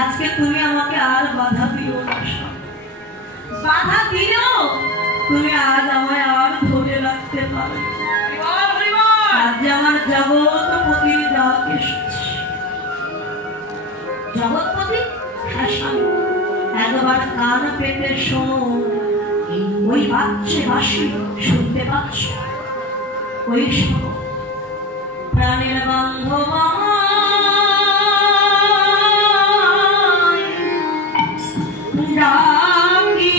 আজকে তুমি আমাকে আর বাধা দিও না, বাধা দিলেও তুমি আজ আমায় আর ধরে রাখতে পারো। আজ আমার জগৎপতির ডাক এসেছে। জগৎপতি, একবার কান পেতে শোনো, ওই বাচ্চে বাসি শুনতে পাচ্ছ? ওই শোনো, প্রাণের বান্ধব ডাকি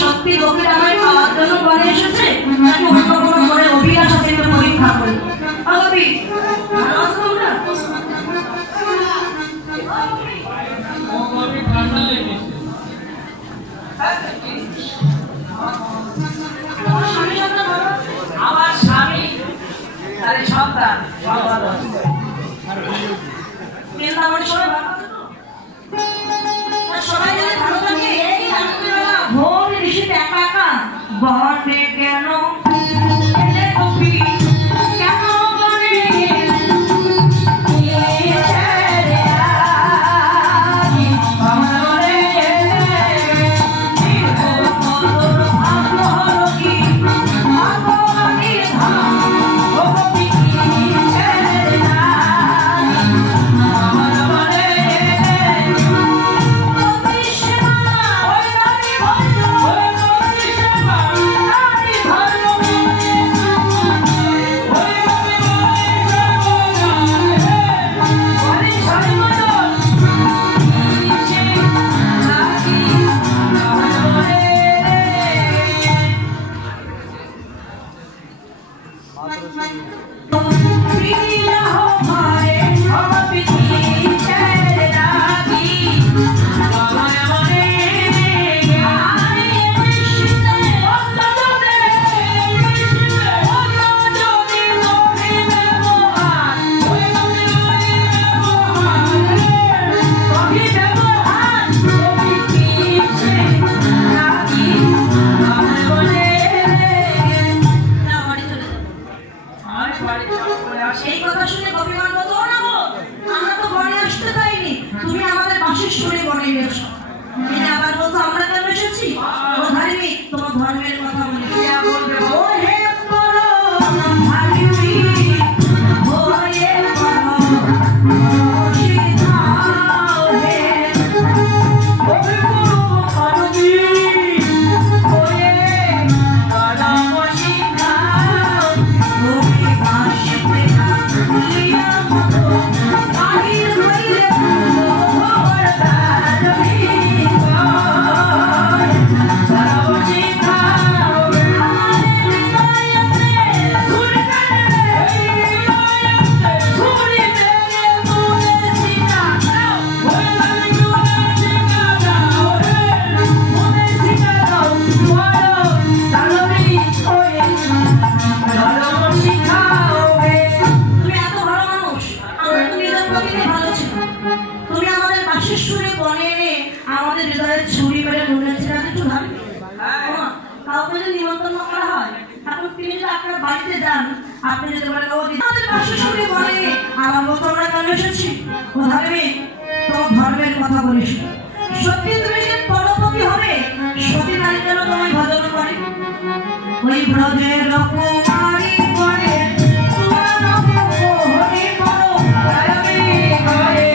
সত্যি গভীর আমায় পাওয়ার জন্য বলে এসেছে, নাকি অন্য কোনো মনে অভিলাষ আছে পরীক্ষা করি। ভালো আছো তোমরা? আমার স্বামী তার সন্তান সবাই যদি ভালো থাকে, ভোর ঋষিতে একা একা বটে কেন Oh যদি আপনার বাড়িতে যান, আপনি যদি বলেন ও দিদি আমাদের পাশের সঙ্গে বলে আমার মতো আমরা কেন এসেছি, ও ধর্মে তোমার ধর্মের কথা বলিস। সত্যি তুমি যে পরপতি হবে, সতী নারী কেন তোমায় ভজন করে? ওই ব্রজের কুমারী করে তোমার নাম হরি করো ধর্মে করে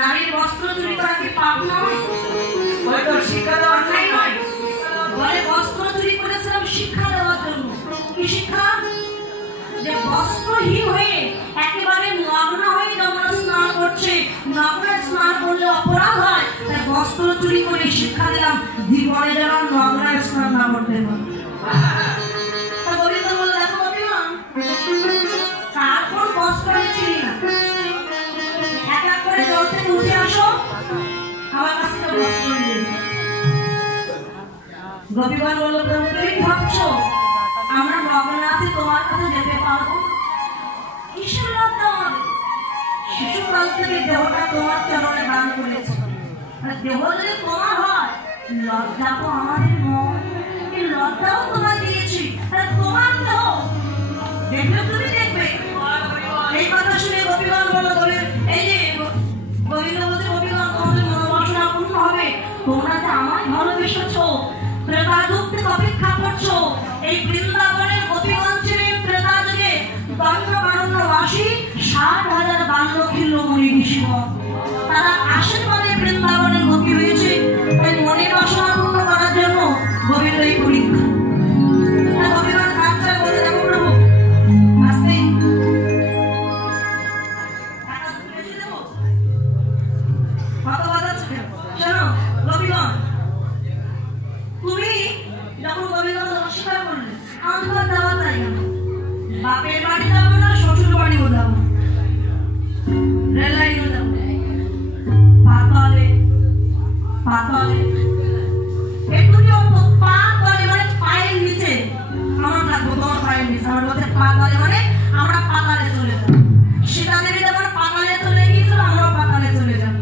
নারীর বস্ত্র চুরি করা কি পাপ নয়? শিক্ষা দেওয়ার নয়, বলে বস্ত্র চুরি করেছিলাম শিক্ষা দেওয়ার জন্য। কি শিক্ষা? যে বস্ত্রহীন হয়ে একেবারে নগ্ন হয়ে যমুনা স্নান করছে, নগ্ন স্নান করলে অপরাধ হয়, তাই বস্ত্র চুরি করে শিক্ষা দিলাম জীবনে যেন নগ্ন স্নান না করতে পারে। গোবিন্দ বলল দেখো গোপীগণ, তারপর বস্ত্র ছিলি না, এক এক করে জল থেকে উঠে আসো, আমার কাছ থেকে বস্ত্র নিয়ে যাও। গোপীগণ বলল প্রভু তুমি ভাবছো আমরা নগ্ন আছি তোমার কাছে যেতে পারবো? কিসের লজ্জা আমাদের? শিশুকাল থেকে দেহটা তোমার চরণে দান করেছে, দেহ যদি তোমার হয় লজ্জা তো আমাদের নয়, এই লজ্জাও তোমার দিয়েছি, তোমার দেহ দেখলে তুমি দেখবে। এই কথা শুনে গোপীগণ বলল এই যে গোবিন্দ বলছে গোপীগণ তোমাদের মনোবাসনা পূর্ণ হবে, তোমরা যে আমায় ভালোবেসেছো, ত্রেতা যুগ থেকে অপেক্ষা করছো। এই বৃন্দাবনের গোপীগণ ছিলেন ত্রেতা যুগে দণ্ডকারণ্যবাসী ৬০,০০০ বাল্যখিল্য মুনি ঋষি, তারা আশীর্বাদে বৃন্দাবনের গোপী হয়েছে। তাই মনের বাসনা পূর্ণ করার জন্য গোবিন্দ এই পরীক্ষা। গোপীগণ কাজটা বলতে দেখো প্রভু আস্তে কত কথা শোনো গোপীগণ, তুমি যখন গোবিন্দ নমস্কার করলে আমার যাওয়া চাই না, বাপের বাড়ি যাবো না, শ্বশুর বাড়িও যাবো, রেল লাইনও যাবো, পাতলে পাতলে একটু কি অল্প পাতলে মানে পায়ের নিচে আমরা থাকবো, তোমার পায়ের নিচে। আমার বলছে পাতলে মানে আমরা পাতালে চলে যাবো। সীতা দেবী যখন পাতালে চলে গিয়েছিল আমরাও পাতালে চলে যাবো।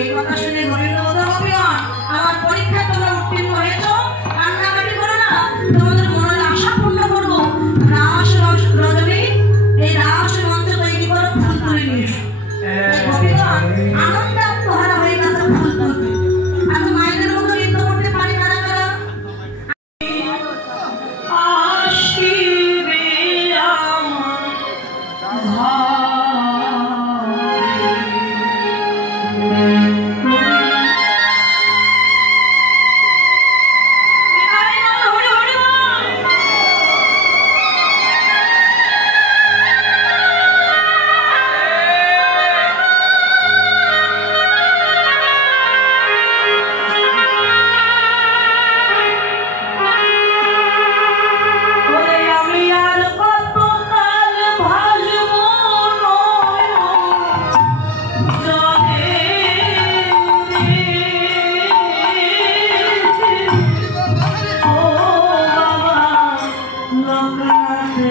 এই কথা শুনে গোবিন্দ বলতে গোপীগণ আমার পরীক্ষায় তোমরা উত্তীর্ণ হয়েছো, কান্নাকাটি করো না, তোমাদের মনের আশা পূর্ণ করবো। রাস রজনী এই রাস মঞ্চ তৈরি করো, ফুল তুলে নিয়ে এসো। গোপীগণ আনন্দে আত্মহারা হয়ে গেছে ফুল তুলতে। আচ্ছা মায়েদের মতো নৃত্য করতে পারি কারা কারা? আসিবে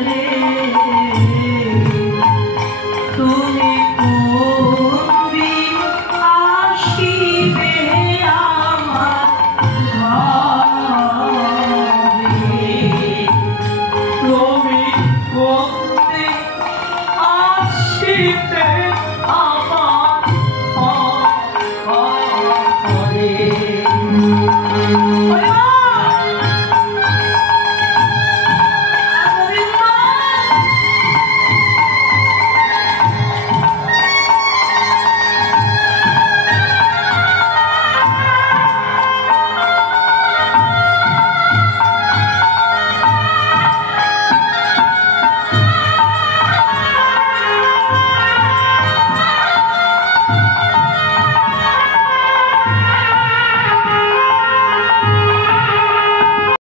রে